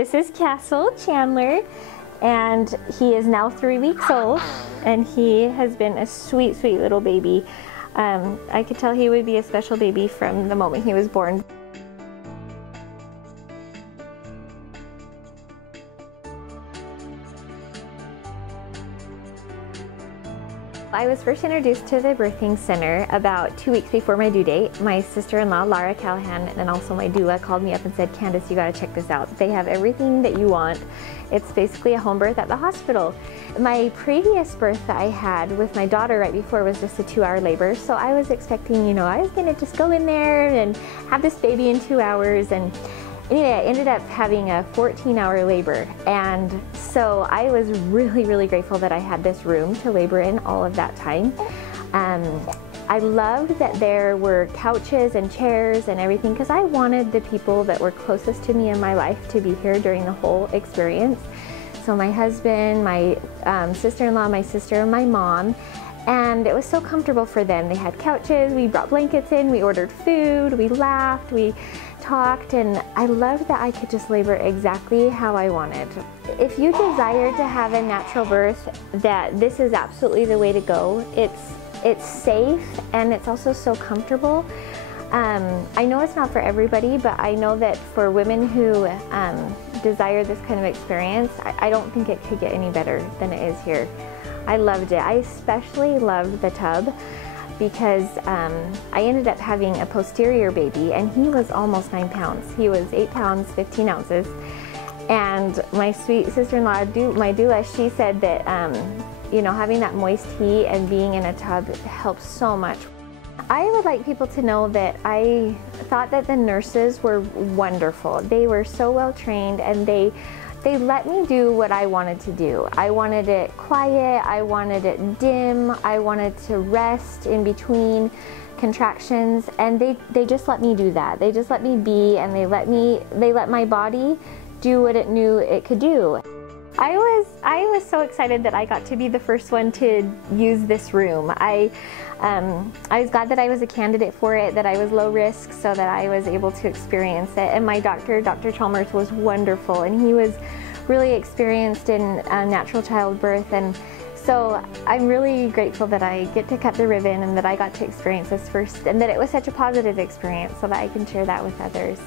This is Candice Chandler, and he is now 3 weeks old, and he has been a sweet, sweet little baby. I could tell he would be a special baby from the moment he was born. I was first introduced to the birthing center about 2 weeks before my due date. My sister-in-law, Laura Callahan, and also my doula called me up and said, "Candice, you gotta check this out. They have everything that you want. It's basically a home birth at the hospital." My previous birth that I had with my daughter right before was just a 2-hour labor, so I was expecting, I was gonna just go in there and have this baby in 2 hours, and anyway, I ended up having a 14-hour labor, and so I was really, really grateful that I had this room to labor in all of that time. I loved that there were couches and chairs and everything because I wanted the people that were closest to me in my life to be here during the whole experience. So my husband, my sister-in-law, my sister, and my mom. And it was so comfortable for them. They had couches, we brought blankets in, we ordered food, we laughed, we talked, and I loved that I could just labor exactly how I wanted. If you desire to have a natural birth, that this is absolutely the way to go. It's safe and it's also so comfortable. I know it's not for everybody, but I know that for women who desire this kind of experience, I don't think it could get any better than it is here. I loved it. I especially loved the tub because I ended up having a posterior baby, and he was almost 9 pounds. He was 8 pounds, 15 ounces. And my sweet sister-in-law, my doula, she said that having that moist heat and being in a tub helps so much. I would like people to know that I thought that the nurses were wonderful. They were so well trained, and they let me do what I wanted to do. I wanted it quiet, I wanted it dim, I wanted to rest in between contractions, and they just let me do that. They just let me be, and they let my body do what it knew it could do. I was so excited that I got to be the first one to use this room. I was glad that I was a candidate for it, that I was low risk, so that I was able to experience it. And my doctor, Dr. Chalmers, was wonderful, and he was really experienced in natural childbirth. And so I'm really grateful that I get to cut the ribbon and that I got to experience this first, and that it was such a positive experience so that I can share that with others.